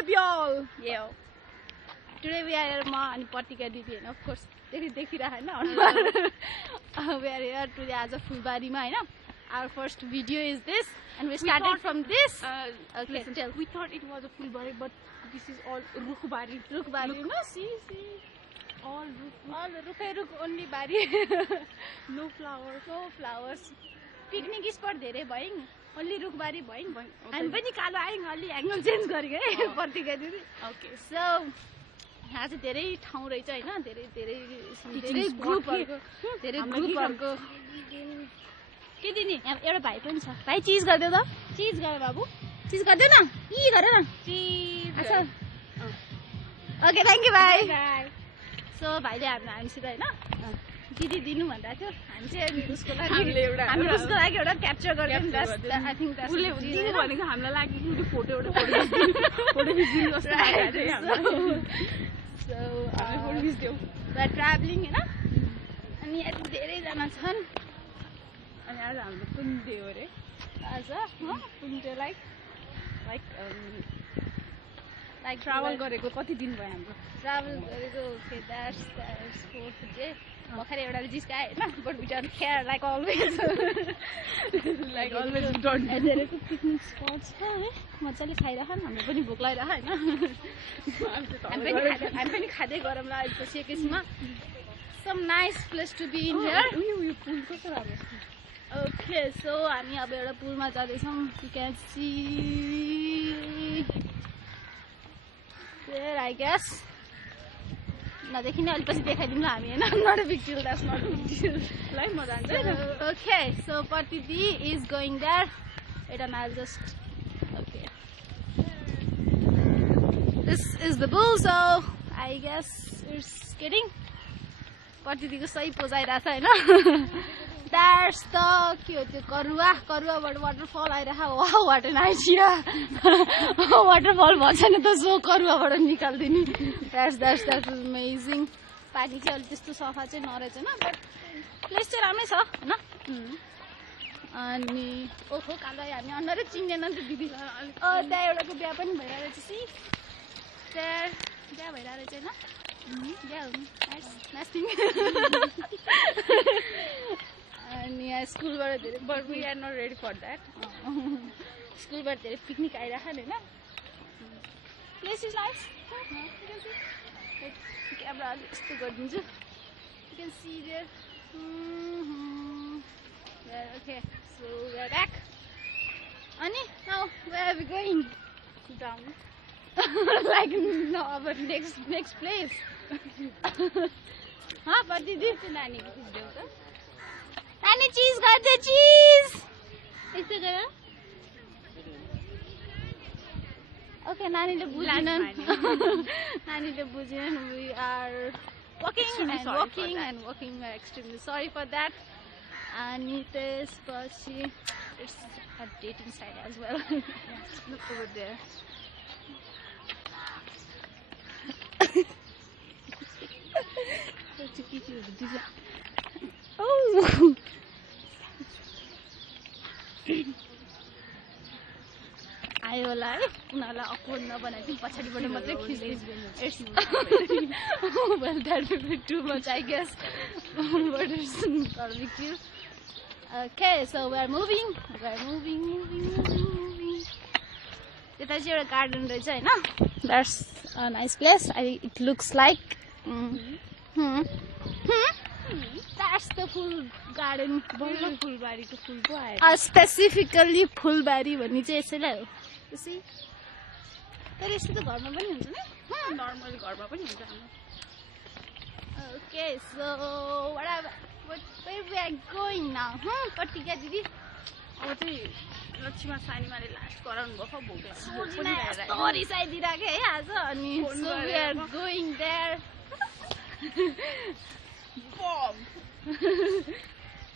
up y'all? Yeah. Today we are ma and Patika Didi and of course देखिरहेन we are here today as a Fulbari ma हैन. Our first video is this and we started from this. Okay, listen, tell. We thought it was a Fulbari, but this is all Rukhbari. Rukhbari, no? See. All Rukh only bari. No flowers. No flowers. Picnic spot धेरै भयौं. Only Rukhbari भयौं. हामी पनि कालो आयौं अलि angle change गरेको है प्रतिका दिदी. Okay. So यहाँ चाहिँ धेरै ठाउँ रहेछ हैन धेरै ग्रुपहरुको के दिने एउटा भाइ पनि छ भाइ चीज गर्दियो त चीज गर बाबु चीज गर्दियो न यी गर न चीज ओके थ्यांक यू भाइ सो भाइले हामीसित हैन दिदी दिनु भन्दा थियो हामी चाहिँ उसको लागि एउटा क्याप्चर गर्दियौ नि आई थिंक दैट्स उले दिनु भनेको हामीलाई लाग्यो कि फोटो खिच्दिनु जस्तो लाग्यो So, we are traveling, you know, and yet there is another. And as I'm looking there, as a like travel gareko कति दिन भयो हाम्रो travel gareko okay that's fourth day भर्खरै एउटा जिस्काए हैन but we don't care like always like always we don't धेरैको picnic spot छ है मज्जाले खाइराख न हाम्रो पनि भोक लागिराख हैन हामी पनि खादै गरौँला अहिले एकैछिनमा some nice place to be in here यो पुल कस्तो राम्रो okay so हामी अब एउटा पुलमा जाँदैछौँ you can see there I guess नदेखिने अलि पछि देखाइदिनु हामी हैन not a big deal that's not a big deal live म जान्छ okay so Patiti is going there wait and I'll just okay this is the bull so I guess it's getting Patiti को सही पोजाइराछ हैन that's the के हो त्यो करुवाबाट waterfall आइराछ wow what an idea waterfall भन्छ नि त सो करुवाबाट निकाल्दिनी that's amazing पानी चाहिँ अलि त्यस्तो सफा चाहिँ नरहेछ न बट प्लेस चाहिँ राम्रै छ हैन अनि ओहो कालो हामी अन्डरै चिन्दैन नि त दिदी त्यहाँ एउटाको बिहा पनि भइरहेछ सी त्यहाँ बिहा भइरहेछ हैन बिहा हुनु नाइस थिङ अनि यहाँ स्कुलबाट धेरै but we are not ready for that स्कुलबाट धेरै पिकनिक आइराख नि हैन प्लेस इज नाइस क्यामेरा अलि यस्तो गरिदिन्छु you can see there okay so we are back अनि now where are we going down like no our next place हाँ पर दिदी नानीको खिच्देऊ त नानी चीज गर्दै चीज यस्तो गर ओके नानीले बुझेनन् नानीले बुझेनन् we are walking and walking extremely sorry for that अनि त्यसपछि it's a dating site as well look over there oh आयो होला है उनीहरूलाई अक्वर्ड नबनाइदिउँ पछाडिबाट मात्रै खिच्दै well that would be too much I guess but it's not a big deal okay so we are moving त्यता चाहिँ एउटा गार्डन रहेछ हैन that's a nice place it looks like that's the full garden फुलबारीको फुल पो आयो specifically फुलबारी भन्ने चाहिँ यसैलाई हो त्यसै तर यस्तो त घरमा पनि हुन्छ नि नर्मली घरमा पनि हुन्छ okay so where we are going now पटिका दिदी अब चाहिँ लक्ष्मीमा सानीमाले लास्ट गराउनु भयो भोक लाग्यो रिसाइदिरहेको है आज अनि so we are going there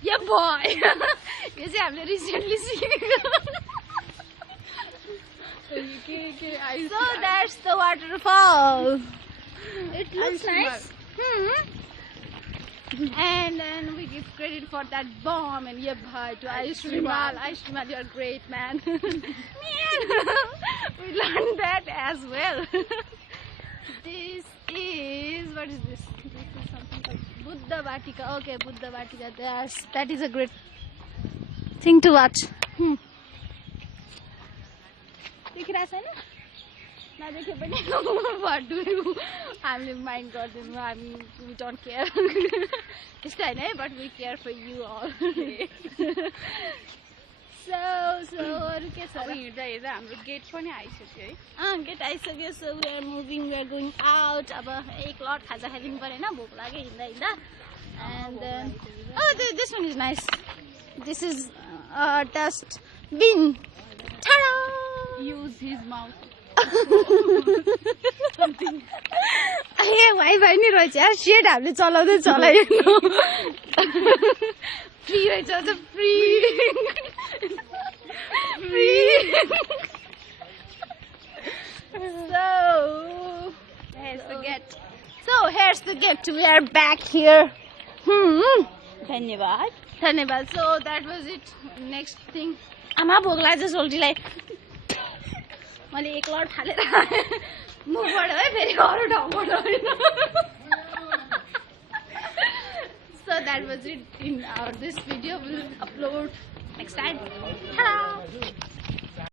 yeah boy यो चाहिँ हामीले रिसेन्टली सिकेको so that's the waterfall it looks nice And then we give credit for that bomb and yeah, bhai to Ayush Rimal. Ayush Rimal, you're great, man. We learned that as well. This is, what is this? This is something called Buddha Vatika. Okay, Buddha Vatika. That is a great thing to watch. देखिरहेको छैन नदेखे पनि what do you हामीले mind गर्दैनौँ हामी we don't care त्यस्तो हैन है but we care for you all so अरु के छ अब हिँड्दा हिँड्दा हाम्रो गेट पनि आइसक्यो है गेट आइसक्यो so we are moving, we are going out अब एक लट खाजा खाइदिनु पर्यो हैन भोक लाग्यो हिँड्दा हिँड्दा and then oh this one is nice. This is a dustbin. Ta-da! Use his mouth. Something. Hey, wifi नि रहेछ यार सेट हामीले चलाउँदै चलाएन फ्री रहेछ अझ free So here's the gift. We are back here. धन्यवाद धन्यवाद. So that was it. Next thing. आमा भोक लाग्छ सोल्टीलाई मैले एक लट हालेर मुखबाट है फेरि अरू ठाउँबाट होइन So that was it in this video. We'll upload next time. Ta-da!